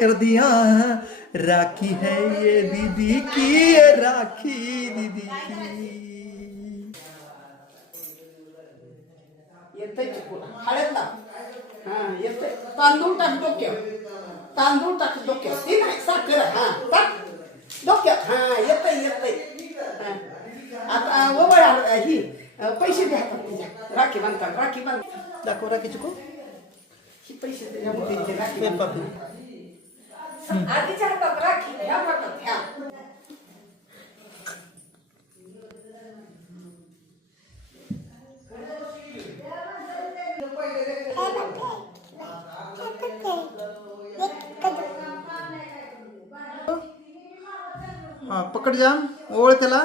कर दिया राखी है ये दीदी की, ये राखी दीदी की. येतंय चिकू हळद लाव. हा येतंय. तांदूळ टाक डोक्यावर, तांदूळ टाक डोक्यावर. ती नाही साखर. हा टाक डोक्यात. हा येतंय येतंय. आता वळ ही पैसे द्या तुझ्या राखी बांधतात. राखी बांध दाखव राखी चिकू. ही पैसे तुझ्या राखी पेन पापी. आधीच्या हातात राखी ह्या हातात ह्या. हा पकड जा, ओळ त्याला.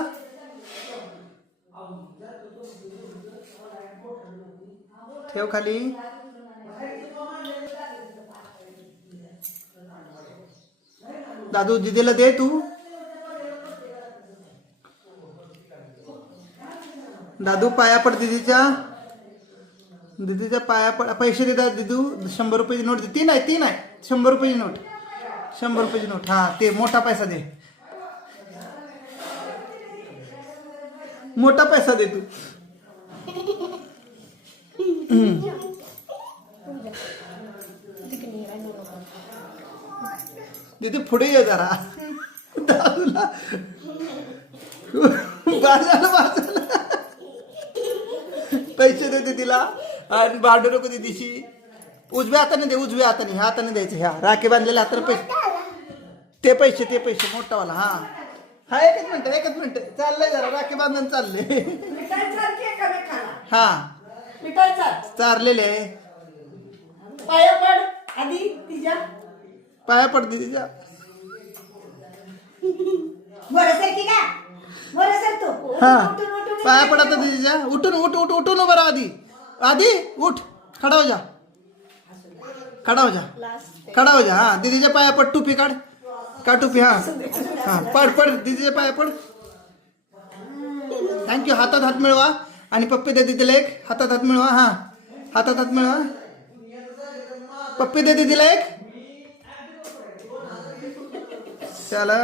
ठेव खाली. दादू दीदीला दे तू. दादू पाया पड दीदीच्या. दीदीच्या पाया पड. पैसे दे दीदू. 100 रुपयाची नोट दे. ती नाही 100 रुपयाची नोट. 100 रुपयाची नोट. हा ते मोठा पैसा दे. मोठा पैसा दे तू. दीदी पुढे ये जरा. दादूला बाजाला पैसे देते तिला. आणि भांडू नको दीदीशी. उजव्या हाताने दे, उजव्या हाताने. ह्या हाताने द्यायचे. ह्या राखी बांधलेल्या हाताने पैसे. ते पैसे मोठावाला. हा हा एकच मिनिट चाललंय जरा. राखी बांधून चालले. हा चारलेले. पाया पड आधी तिच्या. पाया पड दीदीच्या. हा पाया पड आता दीदीच्या. उठून उभं राहा आधी उठ. खडा हो जा. हा दीदीच्या पाया पड. टोपी काढ टोपी. हा हा पड दीदीच्या पाया पड. थँक्यू. हातात हात मिळवा आणि पप्पी दे दीदीला एक. हातात हात मिळवा. हा हातात हात मिळवा. पप्पी दे दीदीला एक. चला.